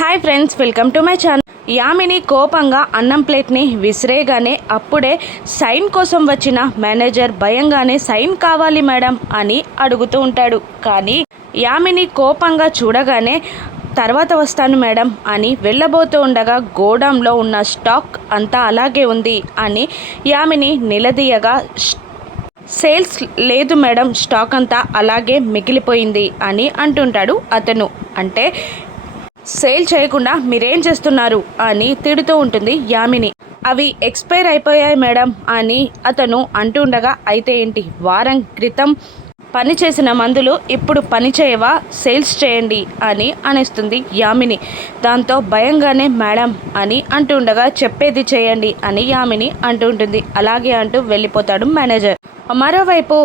Hi friends welcome to my channel. Yamini కోపంగా అన్నం ప్లేట్ని విసిరేగానే అప్పుడే సైన్ కోసం వచ్చిన మేనేజర్ భయంగానే సైన్ కావాలి మేడం అని అడుగుతూ ఉంటాడు. కానీ యామిని కోపంగా చూడగానే తర్వాత వస్తాను మేడం అని వెళ్ళబోతూ ఉండగా గోడంలో ఉన్న స్టాక్ అంతా అలాగే ఉంది అని యామిని నిలదీయగా సేల్స్ లేదు మేడం స్టాక్ అంతా అలాగే మిగిలిపోయింది అని అంటుంటాడు అతను. అంటే సేల్ చేయకుండా మీరేం చేస్తున్నారు అని తిడుతూ ఉంటుంది యామిని. అవి ఎక్స్పైర్ అయిపోయాయి మేడం అని అతను అంటుండగా అయితే ఏంటి? వారం క్రితం పని చేసిన మందులు ఇప్పుడు పని చేయవా? సేల్స్ చేయండి అని అనేస్తుంది యామిని. దాంతో భయంగానే మేడం అని అంటుండగా చెప్పేది చేయండి అని యామిని అంటుంటుంది అలాగే అంటూ వెళ్ళిపోతాడు మేనేజర్. మరోవైపు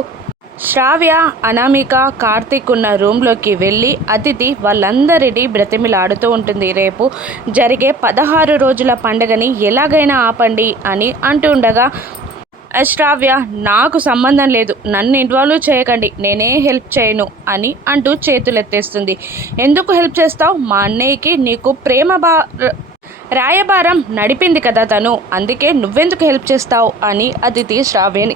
శ్రావ్య అనామిక కార్తీక్ ఉన్న రూమ్లోకి వెళ్ళి అతిథి వాళ్ళందరినీ బ్రతిమిలాడుతూ ఉంటుంది. రేపు జరిగే పదహారు రోజుల పండుగని ఎలాగైనా ఆపండి అని అంటుండగా శ్రావ్య నాకు సంబంధం లేదు. నన్ను ఇన్వాల్వ్ చేయకండి. నేనే హెల్ప్ చేయను అని అంటూ చేతులెత్తేస్తుంది. ఎందుకు హెల్ప్ చేస్తావు? మా అన్నయ్యకి నీకు ప్రేమ బా రాయబారం నడిపింది కదా తను. అందుకే నువ్వెందుకు హెల్ప్ చేస్తావు? అని అతిథి శ్రావ్యని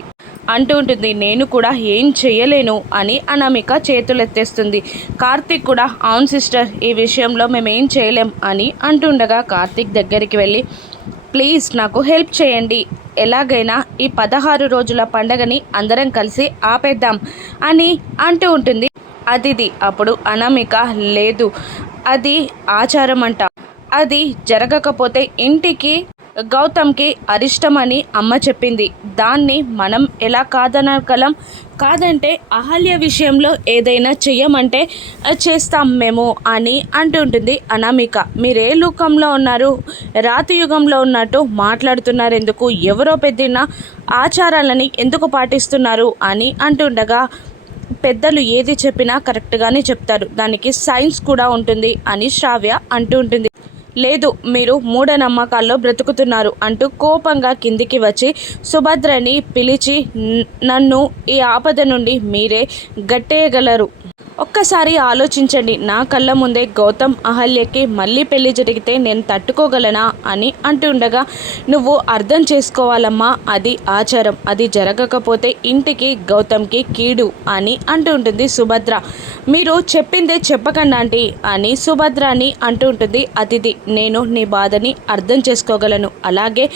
అంటూ ఉంటుంది నేను కూడా ఏం చేయలేను అని అనామిక చేతులెత్తేస్తుంది. కార్తిక్ కూడా అవును సిస్టర్ ఈ విషయంలో మేము ఏం చేయలేం అని అంటుండగా కార్తిక్ దగ్గరికి వెళ్ళి ప్లీజ్ నాకు హెల్ప్ చేయండి. ఎలాగైనా ఈ పదహారు రోజుల పండగని అందరం కలిసి ఆపేద్దాం అని అంటూ ఉంటుంది. అదిది అప్పుడు అనామిక లేదు అది ఆచారం అంట. అది జరగకపోతే ఇంటికి గౌతమ్కి అరిష్టమని అమ్మ చెప్పింది. దాన్ని మనం ఎలా కాదనగలం? కాదంటే అహల్య విషయంలో ఏదైనా చెయ్యమంటే చేస్తాం మేము అని అంటుంటుంది అనామిక. మీరే లోకంలో ఉన్నారు రాతి యుగంలో ఉన్నట్టు మాట్లాడుతున్నారు ఎందుకు ఎవరో పెద్దిన ఆచారాలని ఎందుకు పాటిస్తున్నారు అని అంటుండగా పెద్దలు ఏది చెప్పినా కరెక్ట్గానే చెప్తారు. దానికి సైన్స్ కూడా ఉంటుంది అని శ్రావ్య అంటూ ఉంటుంది. లేదు మీరు మూఢనమ్మకాల్లో బ్రతుకుతున్నారు అంటూ కోపంగా కిందికి వచ్చి సుభద్రని పిలిచి నన్ను ఈ ఆపద నుండి మీరే గట్టేయగలరు. ఒక్కసారి ఆలోచించండి. నా కళ్ళ ముందే గౌతమ్ అహల్యకి మళ్ళీ పెళ్ళి జరిగితే నేను తట్టుకోగలనా అని అంటుండగా నువ్వు అర్థం చేసుకోవాలమ్మా అది ఆచారం. అది జరగకపోతే ఇంటికి గౌతమ్కి కీడు అని అంటుంటుంది సుభద్ర. మీరు చెప్పిందే చెప్పకండి అని సుభద్రాని అంటుంటుంది అతిథి. నేను నీ బాధని అర్థం చేసుకోగలను. అలాగే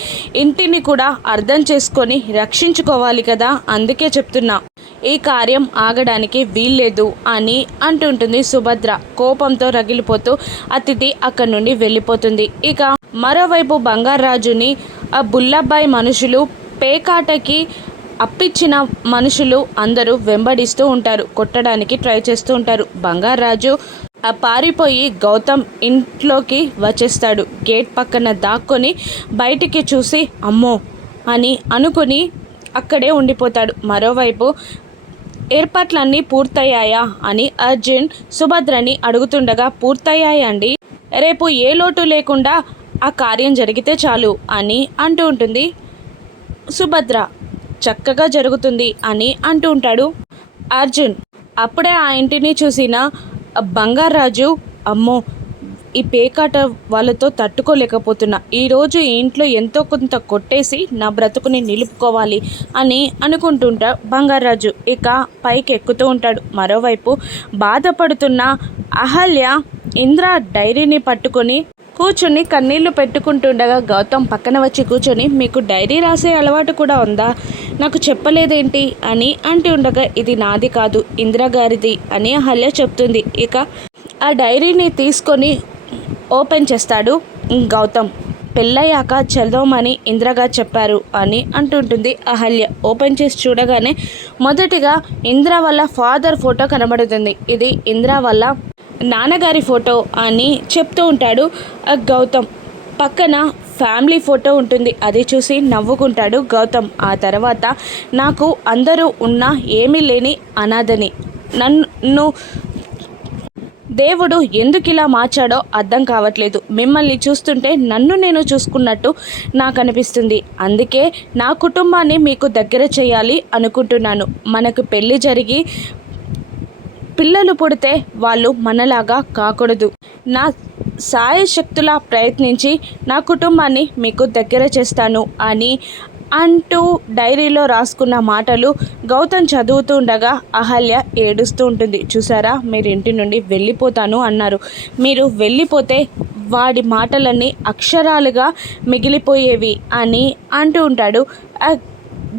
ఇంటిని కూడా అర్థం చేసుకొని రక్షించుకోవాలి కదా అందుకే చెప్తున్నా. ఈ కార్యం ఆగడానికి వీల్లేదు అని అంటుంటుంది సుభద్ర. కోపంతో రగిలిపోతూ అతిథి అక్కడి నుండి వెళ్ళిపోతుంది. ఇక మరోవైపు బంగారాజుని ఆ బుల్లబ్బాయి మనుషులు పేకాటకి అప్పిచ్చిన మనుషులు అందరూ వెంబడిస్తూ ఉంటారు. కొట్టడానికి ట్రై చేస్తూ ఉంటారు. బంగారాజు పారిపోయి గౌతమ్ ఇంట్లోకి వచ్చేస్తాడు. గేట్ పక్కన దాక్కొని బయటికి చూసి అమ్మో! అని అనుకుని అక్కడే ఉండిపోతాడు. మరోవైపు ఏర్పాట్లన్నీ పూర్తయ్యాయా అని అర్జున్ సుభద్రని అడుగుతుండగా పూర్తయ్యాయండి. రేపు ఏ లోటు లేకుండా ఆ కార్యం జరిగితే చాలు అని అంటూ ఉంటుంది. సుభద్ర చక్కగా జరుగుతుంది అని అంటూ ఉంటాడు. అర్జున్ అప్పుడే ఆ ఇంటిని చూసిన బంగారాజు అమ్మో ఈ పేకాట వాళ్ళతో తట్టుకోలేకపోతున్నా. ఈరోజు ఇంట్లో ఎంతో కొంత కొట్టేసి నా బ్రతుకుని నిలుపుకోవాలి అని అనుకుంటుంటా బంగారాజు. ఇక పైకి ఎక్కుతూ ఉంటాడు. మరోవైపు బాధపడుతున్న అహల్య ఇంద్ర డైరీని పట్టుకొని కూర్చుని కన్నీళ్ళు పెట్టుకుంటుండగా గౌతమ్ పక్కన వచ్చి కూర్చొని మీకు డైరీ రాసే అలవాటు కూడా ఉందా? నాకు చెప్పలేదేంటి? అని అంటూ ఉండగా ఇది నాది కాదు ఇందిరాగారిది అని అహల్య చెప్తుంది. ఇక ఆ డైరీని తీసుకొని ఓపెన్ చేస్తాడు గౌతమ్. పెళ్ళయ్యాక చదవమని ఇంద్రగా చెప్పారు అని అంటుంటుంది అహల్య. ఓపెన్ చేసి చూడగానే మొదటిగా ఇంద్ర వల్ల ఫాదర్ ఫోటో కనబడుతుంది. ఇది ఇంద్ర వల్ల నాన్నగారి ఫోటో అని చెప్తూ ఉంటాడు గౌతమ్. పక్కన ఫ్యామిలీ ఫోటో ఉంటుంది. అది చూసి నవ్వుకుంటాడు గౌతమ్. ఆ తర్వాత నాకు అందరూ ఉన్నా ఏమీ లేని అనాథని. నన్ను దేవుడు ఎందుకు ఇలా మార్చాడో అర్థం కావట్లేదు. మిమ్మల్ని చూస్తుంటే నన్ను నేను చూసుకున్నట్టు నాకు అనిపిస్తుంది అందుకే నా కుటుంబాన్ని మీకు దగ్గర చేయాలి అనుకుంటున్నాను. మనకు పెళ్ళి జరిగి పిల్లలు పుడితే వాళ్ళు మనలాగా కాకూడదు. నా సాయశక్తులా ప్రయత్నించి నా కుటుంబాన్ని మీకు దగ్గర చేస్తాను అని అంటూ డైరీలో రాసుకున్న మాటలు గౌతమ్ చదువుతుండగా అహల్య ఏడుస్తూ ఉంటుంది. చూసారా మీరు ఇంటి నుండి వెళ్ళిపోతాను అన్నారు. మీరు వెళ్ళిపోతే వాడి మాటలన్నీ అక్షరాలుగా మిగిలిపోయేవి అని అంటూ ఉంటాడు.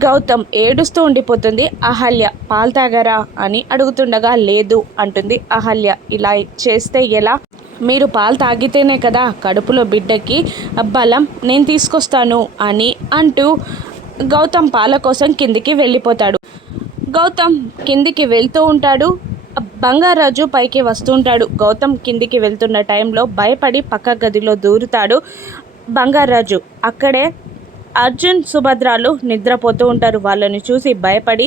గౌతమ్ ఏడుస్తూ ఉండిపోతుంది. అహల్య పాలు తాగారా అని అడుగుతుండగా లేదు అంటుంది అహల్య. ఇలా చేస్తే ఎలా? మీరు పాలు తాగితేనే కదా కడుపులో బిడ్డకి బలం నేను తీసుకొస్తాను అని అంటూ గౌతమ్ పాల కోసం కిందికి వెళ్ళిపోతాడు. గౌతమ్ కిందికి వెళ్తూ ఉంటాడు. బంగారాజు పైకి వస్తూ ఉంటాడు. గౌతమ్ కిందికి వెళ్తున్న టైంలో భయపడి పక్క గదిలో దూరుతాడు బంగారాజు. అక్కడే అర్జున్ సుభద్రాలు నిద్రపోతూ ఉంటారు. వాళ్ళని చూసి భయపడి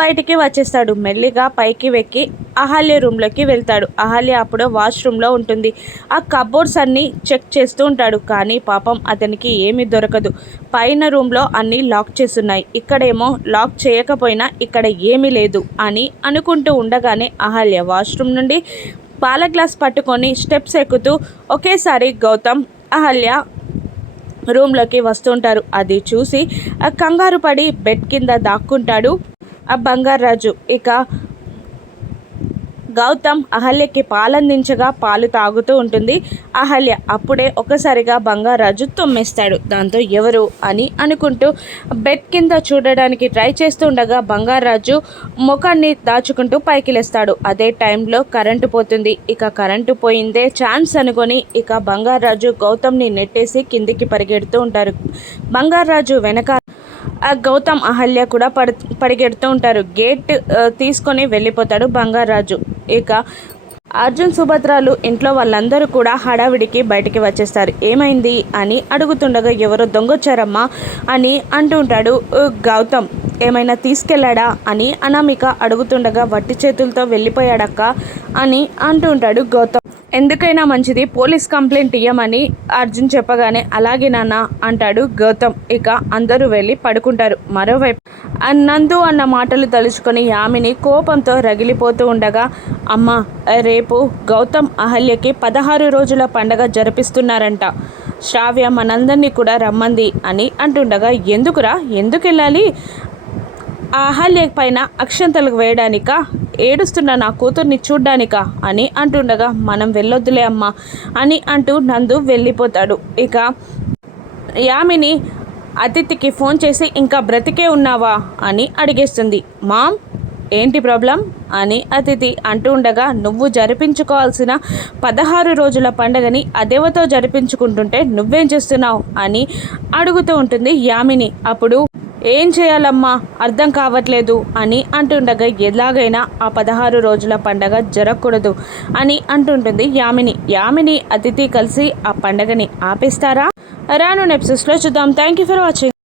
బయటికి వచ్చేస్తాడు. మెల్లిగా పైకి వెక్కి అహల్య రూమ్లోకి వెళ్తాడు. అహల్య అప్పుడు వాష్రూమ్లో ఉంటుంది. ఆ కబోర్డ్స్ అన్నీ చెక్ చేస్తూ ఉంటాడు. కానీ పాపం అతనికి ఏమీ దొరకదు. పైన రూమ్లో అన్నీ లాక్ చేస్తున్నాయి. ఇక్కడేమో లాక్ చేయకపోయినా ఇక్కడ ఏమీ లేదు అని అనుకుంటూ ఉండగానే అహల్య వాష్రూమ్ నుండి పాల గ్లాస్ పట్టుకొని స్టెప్స్ ఎక్కుతూ ఒకేసారి గౌతమ్ అహల్య రూమ్లోకి వస్తుంటారు అది చూసి కంగారు పడి బెడ్ కింద దాక్కుంటాడు. ఆ బంగారాజు ఇక గౌతమ్ అహల్యకి పాలందించగా పాలు తాగుతూ ఉంటుంది. అహల్య అప్పుడే ఒకసారిగా బంగారాజు తుమ్మేస్తాడు. దాంతో ఎవరు అని అనుకుంటూ బెడ్ కింద చూడడానికి ట్రై చేస్తుండగా బంగారాజు ముఖాన్ని దాచుకుంటూ పైకి లేస్తాడు. అదే టైంలో కరెంటు పోతుంది. ఇక కరెంటు పోయిందే ఛాన్స్ అనుకొని ఇక బంగారాజు గౌతమ్ని నెట్టేసి కిందికి పరిగెడుతూ ఉంటారు. బంగారాజు వెనక గౌతమ్ అహల్య కూడా పడి పరిగెడుతూ ఉంటారు. గేట్ తీసుకొని వెళ్ళిపోతాడు బంగారాజు. ఇక అర్జున్ సుభద్రాలు ఇంట్లో వాళ్ళందరూ కూడా హడావిడికి బయటికి వచ్చేస్తారు. ఏమైంది అని అడుగుతుండగా ఎవరో దొంగొచ్చారమ్మా అని అంటుంటాడు గౌతమ్ ఏమైనా తీసుకెళ్ళాడా అని అనామిక అడుగుతుండగా వట్టి చేతులతో వెళ్ళిపోయాడక్క అని అంటుంటాడు గౌతమ్. ఎందుకైనా మంచిది పోలీస్ కంప్లైంట్ ఇయ్యమని అర్జున్ చెప్పగానే అలాగే నాన్న అంటాడు గౌతమ్. ఇక అందరూ వెళ్ళి పడుకుంటారు. మరోవైపు నందు అన్న మాటలు తలుచుకొని యామిని కోపంతో రగిలిపోతూ ఉండగా అమ్మ రేపు గౌతమ్ అహల్యకి పదహారు రోజుల పండగ జరిపిస్తున్నారంట. శ్రావ్య మనందరినీ కూడా రమ్మంది అని అంటుండగా ఎందుకురా? ఎందుకు వెళ్ళాలి? ఆ అహల్య పైన అక్షంతలకు వేయడానిక? ఏడుస్తున్న నా కూతుర్ని చూడ్డానికా? అని అంటుండగా మనం వెళ్ళొద్దులే అమ్మా అని అంటూ నందు వెళ్ళిపోతాడు. ఇక యామిని అతిథికి ఫోన్ చేసి ఇంకా బ్రతికే ఉన్నావా? అని అడిగేస్తుంది. మామ్ ఏంటి ప్రాబ్లం? అని అతిథి అంటూ ఉండగా నువ్వు జరిపించుకోవాల్సిన పదహారు రోజుల పండగని అదేవతో జరిపించుకుంటుంటే నువ్వేం చేస్తున్నావు? అని అడుగుతూ ఉంటుంది యామిని. అప్పుడు ఏం చేయాలమ్మా? అర్థం కావట్లేదు అని అంటుండగా ఎలాగైనా ఆ పదహారు రోజుల పండగ జరగకూడదు అని అంటుంటుంది యామిని. యామిని అతిథి కలిసి ఆ పండగని ఆపేస్తారా? రాను నెప్సెస్లో చూద్దాం. Thank you for watching